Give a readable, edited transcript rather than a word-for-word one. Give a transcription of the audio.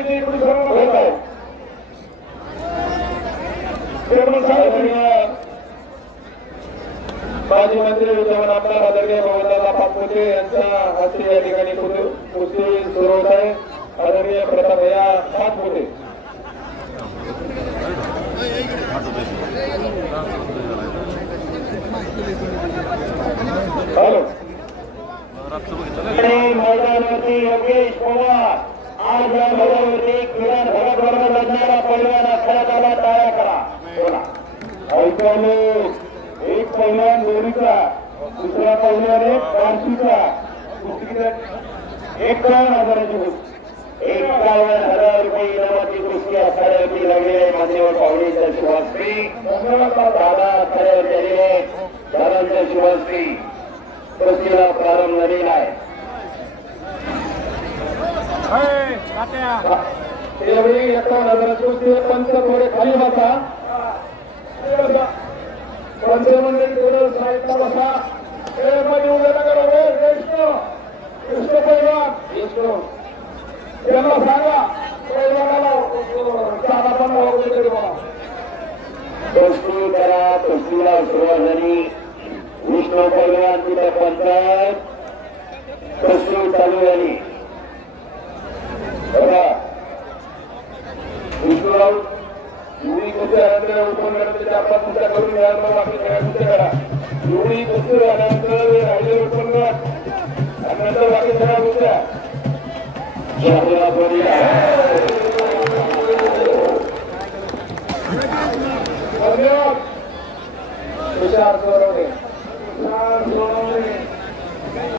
बाकीचे इकडून सर्व होत आहे. माजी मंत्री विद्यमान आमदार आदरणीय भगवंतदादा पाचपुते यांच्या हस्ते या ठिकाणी कुस्ती सुरू होत आहे. आदरणीय प्रतापभैया पाचपुते. हॅलो मैदानावरती योगेश पवार आज या मैदानावरती किरण भगत बरोबर लढणारा पैलवान आखाड्यात आला. टाळ्या करा. बोला ऐकायला एक पैलवान दोरीचा दुसरा पैलवान एक पारशीचा कुस्तीचा 51,000ची कुस्ती 51,000 रुपये इनामाची कुस्ती आखाड्यावरती लागलेली मान्यवर पाहुणेच्या शुभाश्री दादा आखाड्यावर झालेले दादांच्या शुभाश्री कुस्तीला प्रारंभ झालेला आहे. त्यावेळी 51,000ची कुस्ती पंच थोडे खाली बसा. पंचमंडळी थोडं साईडला बसा. मध्ये उभे नका विष्णू पैलवान विष्णू त्यांना सांगा पैलवानाला चाला पण कुस्ती करा. कुस्तीला सुरुवात झाली. विष्णू पैलवान तिथे पंचायत कुस्ती चालू झाली. बघा विष्णूराव एवढी कुस्ती झाल्यानंतर उत्पन्न करण्याचे 4-5 कुस्त्या करून घ्यायला बाकी सगळ्या कुस्त्या करा. एवढी कुस्ती झाल्यानंतर राहिले उत्पन्न आणि नंतर बाकी सगळ्या कुस्त्या धन्यवाद. तुषार सोनवणे